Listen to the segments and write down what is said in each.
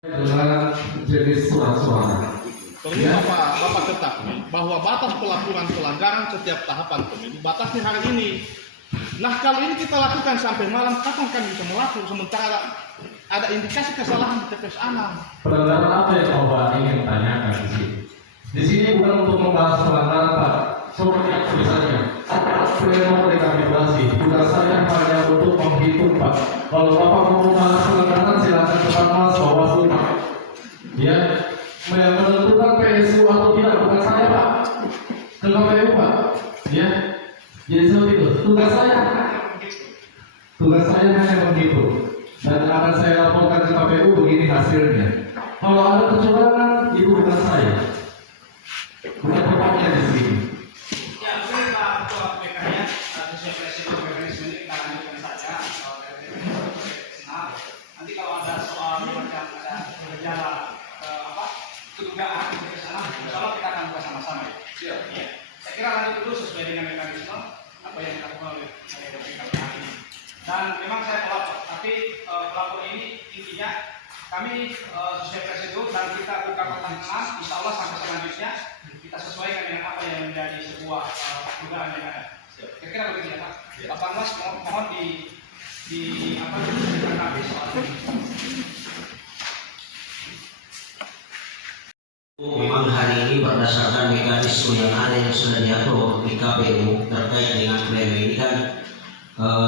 dengan jenis surat-suara. Perlu Bapak ketahui bahwa batas pelaporan pelanggaran setiap tahapan pemilu batasnya hari ini. Nah, kalau ini kita lakukan sampai malam, kapan kami bisa melapor sementara ada indikasi kesalahan di TPS Anam? Pelanggaran apa yang Bapak ingin tanyakan di sini? Di sini bukan untuk membahas pelanggaran, Pak. Seperti tulisannya, pleno rekapitulasi. Tugas saya hanya untuk menghitung, Pak. Kalau Bapak mau membahas pelanggaran, silakan cepat Mas Bawaslu, Pak. Ya, yang menentukan PSU atau tidak bukan saya, Pak. Ke KPU, Pak. Ya, jadi seperti itu. Tugas saya hanya menghitung. Dan akan saya laporkan ke KPU begini hasilnya. Kalau ada kecurangan, itu bukan saya. Bukan Bapaknya di sini. Ya, mungkin Pak Ketua PK-nya sesuai presiden mekanisme ini kita lanjutkan saja nanti kalau ada soal macam ada berjalan kedugaan ke sana, insyaallah kita akan buka sama-sama. Ya. Saya kira lanjut dulu sesuai dengan mekanisme apa yang dilakukan oleh PKP ini. Dan memang saya pelapor, tapi pelapor ini intinya kami sesuai prosedur dan kita buka pertanyaan, insyaallah sampai selanjutnya kita sesuaikan dengan apa yang menjadi sebuah dugaan yang ada. Kira-kira begitu ya Pak. Pak Mas mohon ditanggapi soal ini. Memang hari ini berdasarkan mekanisme yang ada yang sudah diatur di KPU terkait dengan pleno ini kan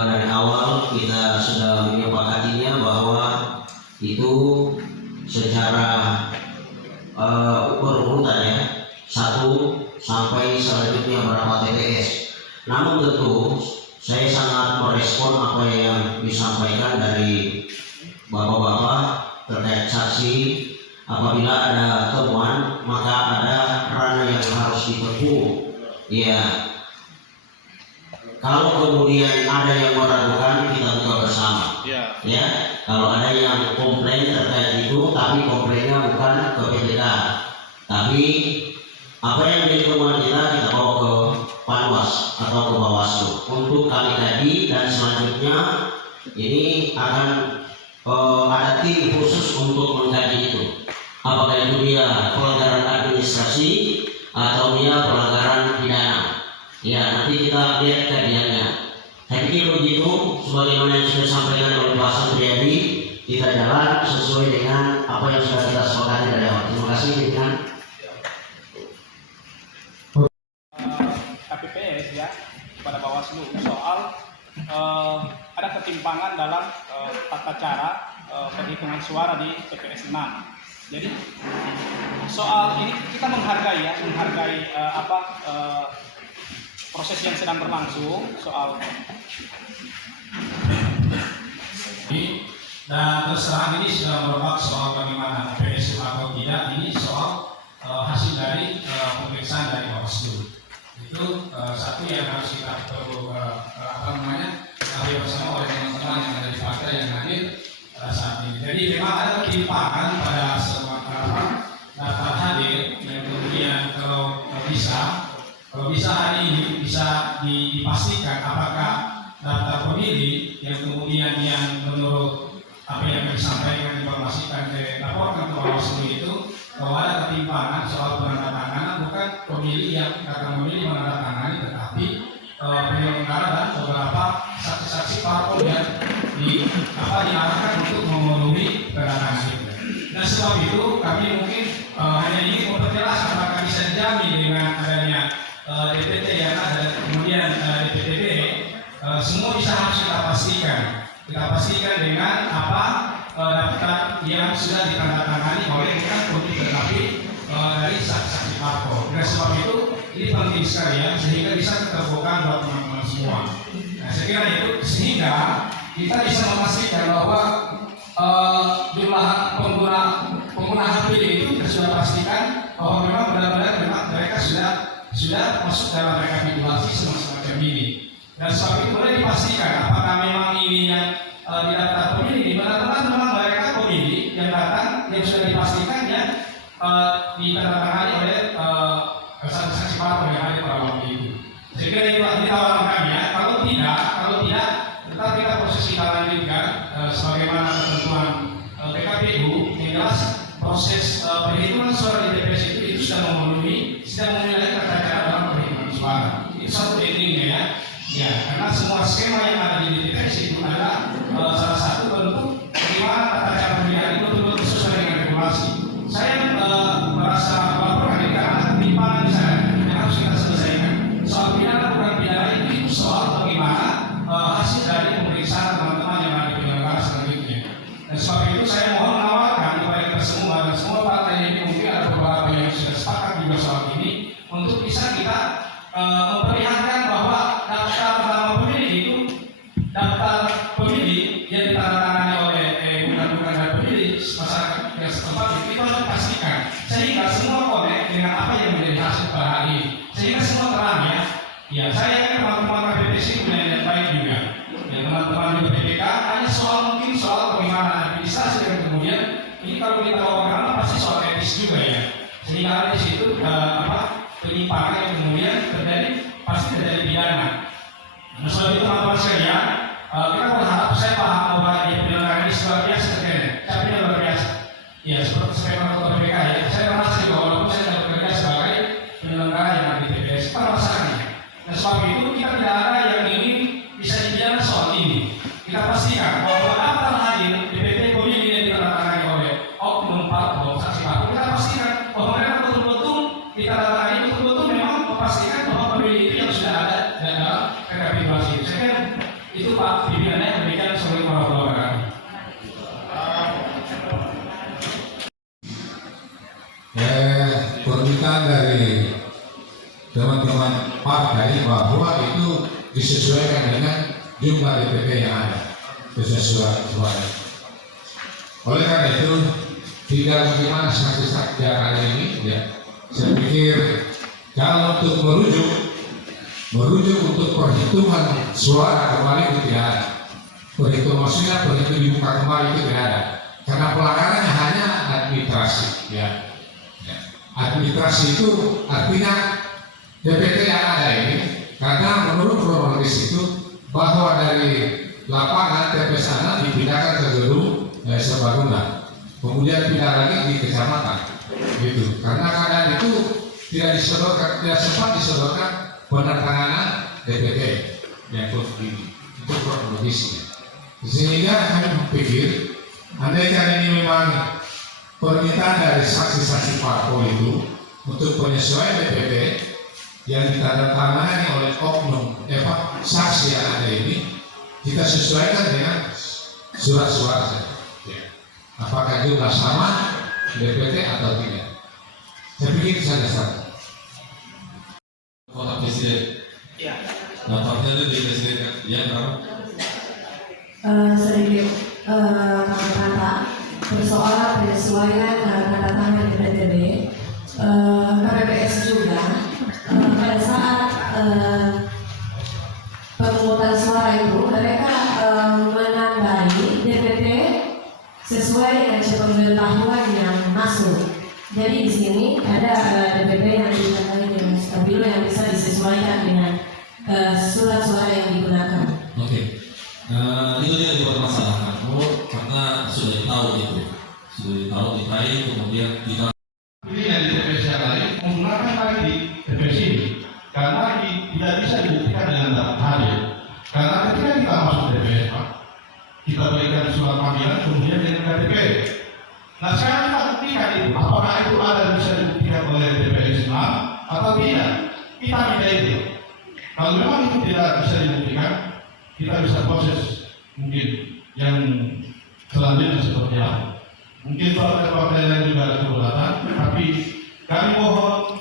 dari awal kita sudah menyepakatinya bahwa itu secara urutannya 1 sampai selanjutnya berapa TPS. Namun tentu saya sangat merespon apa yang disampaikan dari bapak-bapak terkait saksi. Apabila ada temuan maka ada ranah yang harus ditempuh. Ya, kalau kemudian ada yang meragukan kita buka bersama. Ya, kalau ada yang komplain terkait itu, tapi komplainnya bukan ke PJK, tapi apa yang menjadi temuan kita bawa ke Panwas atau ke Bawaslu untuk kami kaji, dan selanjutnya ini akan ada tim khusus untuk mengkaji itu. Apakah itu dia pelanggaran administrasi atau dia pelanggaran pidana? Ya, nanti kita lihat kajiannya. Saya pikir begitu, sebagaimana yang sudah disampaikan oleh Pak Sandriadi, kita jalan sesuai dengan apa yang sudah kita sepakati dari awal. Terima kasih dengan KPPS ya kepada Bawaslu soal ada ketimpangan dalam tata cara penghitungan suara di TPS 6. Jadi soal ini kita menghargai proses yang sedang berlangsung soal ini. Dan terserah ini sudah merupakan soal bagaimana PSU atau tidak, ini soal hasil dari pemeriksaan dari Bawaslu. Itu satu yang harus kita perlu ketahui bersama oleh teman-teman yang ada di partai yang hadir saat ini. Jadi memang ada ketimpangan pada semua daftar hadir yang kemudian kalau bisa hari ini bisa dipastikan apakah daftar pemilih yang kemudian yang menurut apa yang disampaikan diinformasikan dilaporkan ke Bawaslu itu bahwa ada ketimpangan soal penandatanganan, bukan pemilih yang kata memilih menandatangani, tetapi penyelenggara dan beberapa saksi-saksi parpol yang diarahkan untuk memenuhi penandatangan itu. Dan sebab itu kami mungkin hanya ingin memperjelas apakah bisa dijamin dengan adanya DPT yang ada kemudian DPTB semua bisa harus kita pastikan dengan apa daftar yang sudah ditandatangani oleh bukan pemilih tetapi dari saksi-saksi parpol. Dan sebab itu ini penting sekali ya, sehingga bisa terbuka buat teman-teman semua. Nah, saya kira itu sehingga kita bisa memastikan bahwa jumlah pengguna hak pilih itu sudah pastikan bahwa memang benar-benar mereka sudah masuk dalam rekapitulasi semacam ini. Dan sebab itu boleh dipastikan apakah memang ini yang di daftar pemilih ini benar-benar memang mereka pemilih yang datang yang sudah dipastikan ya ditandatangani oleh saksi-saksi parpol yang ada pada waktu itu. Saya kira itu tawaran kami ya. Kalau tidak tetap kita proses kita lanjutkan sebagaimana ketentuan PKPU yang jelas proses perhitungan suara di TPS itu sudah memenuhi tata cara dalam perhitungan suara. Itu satu endingnya ya. Ya, karena semua skema yang ada di TPS itu adalah salah satu bentuk bagaimana tata cara pemilihan itu betul-betul sesuai dengan regulasi. Saya merasa laporan ini karena ketimpangan di sana yang harus kita selesaikan. Soal pidana bukan pidana itu soal bagaimana hasil dari pemeriksaan teman-teman yang ada di penyelenggara selanjutnya. Dan sebab itu saya mohon menawarkan kepada kita semua dan semua partai ini, mungkin ada beberapa yang sudah sepakat juga soal ini, untuk bisa kita memperlihatkan bahwa daftar nama pemilih itu daftar pemilih yang ditandatangani oleh bukan dan pemilih masyarakat yang setempat itu harus dipastikan sehingga semua konek dengan apa yang menjadi hasil pada hari ini, sehingga semua terang ya. Ya, saya yakin teman-teman KPPS ini punya yang baik juga. Ya, teman-teman di PPK hanya mungkin soal bagaimana administrasi dan kemudian ini kalau kita ngomong pasti soal etis juga ya. Sehingga ada di situ penyimpangan yang kemudian terjadi pasti terjadi pidana. Nah, soal itu teman-teman sekalian, kita berharap, saya paham bahwa penyelenggaraan ini luar biasa terjadi, tapi ini luar biasa. Ya, seperti sebagai ketua PPK ya, saya merasa juga walaupun saya tidak bekerja sebagai penyelenggara yang ada di TPS, kita merasakannya. Dan sebab itu kita tidak ada yang ingin bisa dipidana soal ini. Kita pastikan bahwa daftar hadir DPT pemilih yang ditandatangani oleh oknum parpol saksi parpol, kita pastikan bahwa mereka betul-betul ditandatangani betul-betul memang memastikan bahwa pemilih itu yang sudah ada dalam rekapitulasi itu. Saya kira itu Pak pimpinannya. Demikian, Assalamualaikum warahmatullahi wabarakatuh. Permintaan dari teman-teman partai bahwa itu disesuaikan dengan jumlah DPP yang ada, sesuai. Oleh karena itu, tinggal bagaimana saksi-saksi yang ada ini, ya, saya pikir kalau untuk merujuk untuk perhitungan suara kembali itu tidak ada. Maksudnya perhitungan dibuka kembali itu tidak ada, karena pelanggarannya hanya administrasi, ya. Administrasi itu artinya DPT yang ada ini, karena menurut kronologis itu bahwa dari lapangan TPS sana dipindahkan ke gedung Serbaguna, kemudian pindah lagi di kecamatan, gitu. Karena keadaan itu tidak sempat disodorkan penandatanganan DPT yang ini, itu kronologisnya. Sehingga kami berpikir, andaikan ini memang permintaan dari saksi-saksi parpol itu untuk penyesuaian DPT yang ditandatangani oleh oknum saksi yang ada ini, kita sesuaikan dengan surat-surat saja. Ya. Apakah jumlah sama DPT atau tidak? Saya pikir saja satu. Bapak Presiden. Ya. Nampaknya itu di Presiden ya, Bang. Sedikit kata persoalan penyesuaian tanda tangan DPTB, KPPS juga pada saat pemungutan suara itu mereka menandai DPT sesuai dengan pemberitahuan yang masuk. Jadi di sini ada DPT yang ditandai dengan stabilo yang bisa disesuaikan dengan surat suara yang digunakan. Oke. Itu yang dipermasalahkan, karena sudah tahu itu, ditarik, kemudian kita ini yang di TPS yang lain menggunakan lagi di TPS ini, karena tidak bisa dibuktikan dengan daftar hadir. Karena ketika kita masuk TPS, Pak, kita berikan surat panggilan kemudian dengan KTP. Nah, sekarang kita buktikan itu, apakah itu ada bisa dibuktikan oleh TPS atau tidak? Kita minta itu. Kalau memang itu tidak bisa dibuktikan, kita bisa proses mungkin yang selanjutnya seperti apa. Mungkin partai-partai lain juga ada keberatan, tapi kami mohon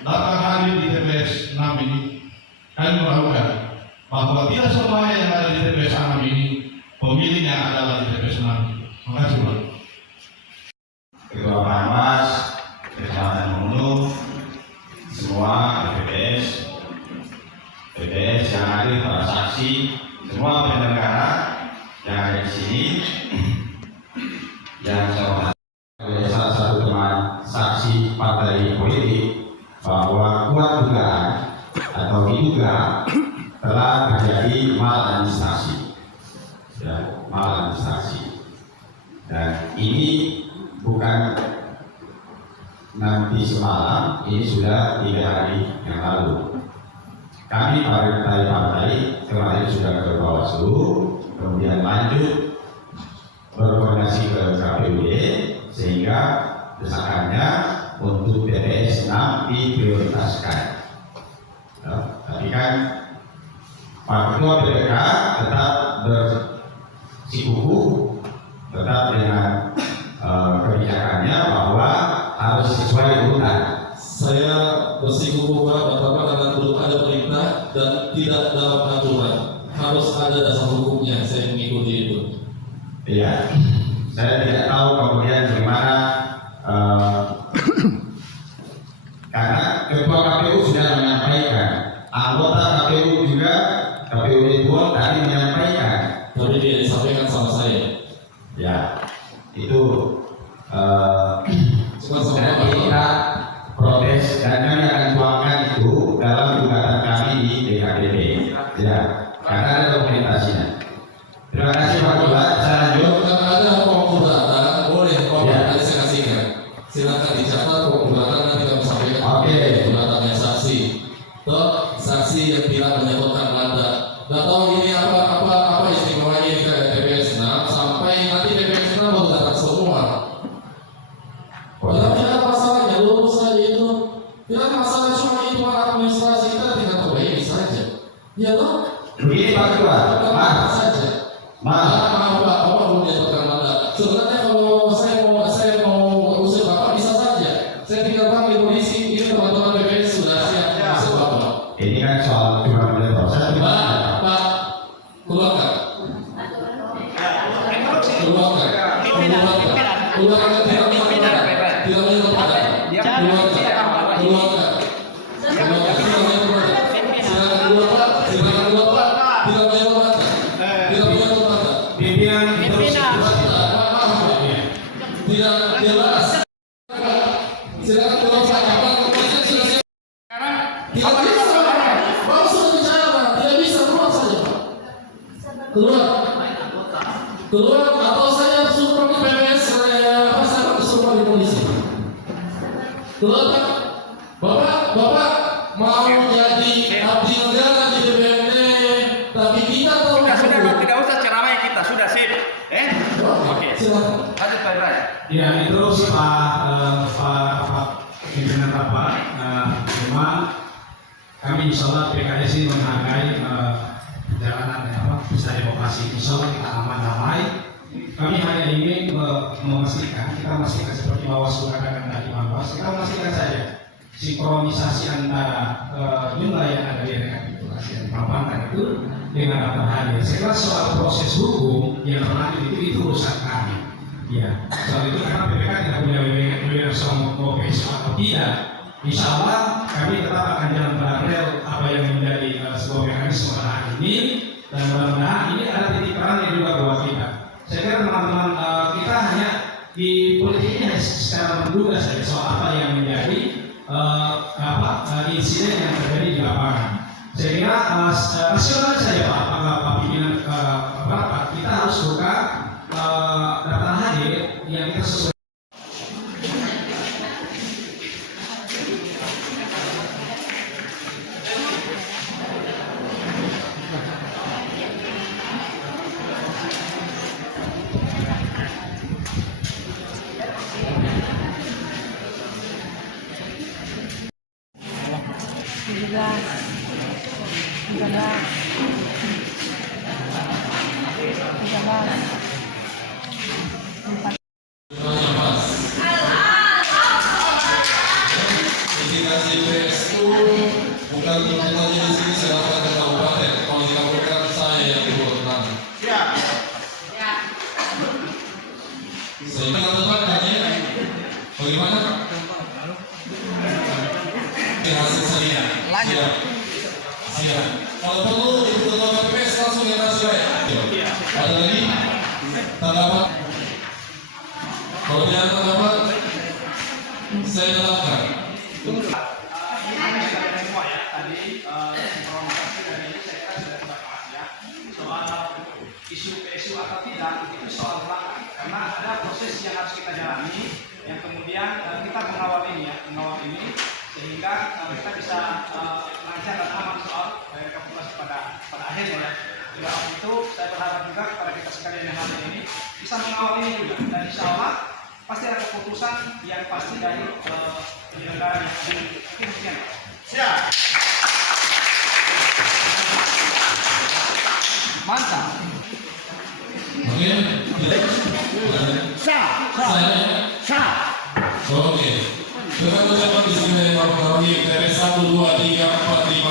datang hadir di TPS 6 ini. Kami meragukan bahwa tidak semua yang ada di TPS 6 ini pemilihnya adalah di TPS 6. Terima kasih, Pak. Ketua Panwas, Kecamatan Mulu, semua PPS yang hadir, para saksi, semua penyelenggara yang ada di sini, yang saya hormati salah satu teman saksi partai politik bahwa kuat dugaan atau diduga telah terjadi maladministrasi, dan ini bukan bukan nanti semalam, ini sudah 3 hari yang lalu. Kami partai kemarin sudah ke Bawaslu, kemudian lanjut berkoordinasi ke KPUD, sehingga desakannya untuk TPS 6 diprioritaskan. Tapi kan Pak Ketua PPK tetap bersikukuh, tetap dengan kebijakannya bahwa harus sesuai urutan. Saya bersikukuh Bapak karena belum ada perintah dan tidak dalam aturan. Harus ada dasar hukumnya, saya mengikuti itu. Iya, saya tidak tahu kemudian bagaimana karena Ketua KPU sudah menyampaikan, anggota KPU juga KPU Ridwan tadi menyampaikan. Tapi dia disampaikan sama saya. Ya, itu Cuma sama nanti kita protes dan kami akan tuangkan itu dalam gugatan kami di DKPP. Ya, karena ada dokumentasinya. Terima kasih Pak Ketua. Saya lanjut. Kalau ada pemugatan, boleh Bapak saya kasihkan. Silakan dicatat pemugatan nanti kami sampaikan. Oke. Pemugatan saksi. Toh saksi yang tidak menyebutkan Anda. Nggak tahu ini apa istimewanya di TPS 6 sampai nanti TPS 6 baru datang semua. Kalau tidak ada masalahnya, lurus saja itu. Tidak masalah cuma itu administrasi kita tinggal perbaiki saja. Ya toh? Begini Pak Ketua, Maaf saja. maaf. Maaf Pak, Bapak belum menyebutkan mandat. Sebenarnya kalau saya mau usir Bapak bisa saja. Saya tinggal panggil polisi. Ini teman-teman BPS sudah siap usir Bapak. Ini kan soal cuma boleh proses. Pak, keluarkan. Keluarkan. Keluarkan tidak menyebutkan. Tidak menyebutkan. Keluarkan. Keluarkan. Silakan keluar Pak. Silakan keluar Pak. Tidak menyebutkan. Tidak menyebutkan. Pimpinan terus Tidak jelas. Silakan keluar Pak. Kepolisian sudah siap. Tidak bisa. Bapak sudah bicara Pak. Tidak bisa keluar saja Pak. Keluar. Keluar atau saya suruh panggil PPS. Saya suruh panggil polisi. Keluar Pak. Bapak mau jadi abdi negara di DPRD, tapi kita tahu. Sudah Pak, tidak usah ceramah kita, sudah sip. Oke. Silakan. Lanjut Pak Ibrahim. Ya itu Pak pimpinan rapat. Memang kami insya Allah PKS ini menghargai perjalanan pesta demokrasi. Insya Allah kita aman damai. Kami hanya ingin memastikan, kita memastikan seperti Bawaslu katakan tadi kita memastikan saja sinkronisasi antara jumlah yang ada di rekapitulasi yang dipaparkan itu dengan data hadir. Saya kira soal proses hukum yang berlanjut itu urusan kami. Ya, soal itu karena PPK tidak punya wewenang soal mau PSU atau tidak. Insya Allah kami tetap akan jalan paralel apa yang menjadi sebuah mekanisme pada hari ini, dan mudah-mudahan ini ada titik terang yang juga buat kita. Saya kira teman-teman kita hanya di politik ini secara menduga saja soal apa yang menjadi insiden yang terjadi di lapangan. Saya kira rasional saja Pak pimpinan rapat kita harus buka data hadir yang kita sesuai. Indikasi PSU bukan untuk saja di sini silakan ke kabupaten. Kalau di kabupaten saya yang diurut tangan. Sehingga teman tanya bagaimana? Hasil saya. Siap. Siap. Kalau perlu ibu ketua PPS langsung yang kasih saya. Ada lagi? Tanggapan? Kalau tidak ada tanggapan, saya jelaskan. Semua ya tadi informasi dari ini saya kira sudah dibahas ya soal isu PSU atau tidak itu soal belakang karena ada proses yang harus kita jalani yang kemudian kita mengawal ini sehingga kita bisa lancar dan aman soal rekapitulasi pada akhirnya ya. Juga itu saya berharap juga kepada kita sekalian yang hadir ini bisa mengawal ini juga, dan insya Allah pasti ada keputusan yang pasti dari penyelenggara yang ada. Mungkin sekian. Siap. Mantap. Oke. Oke. Kita ucapkan di sini dari Pak Rohim, TPS 1, 2, 3, 4, 5.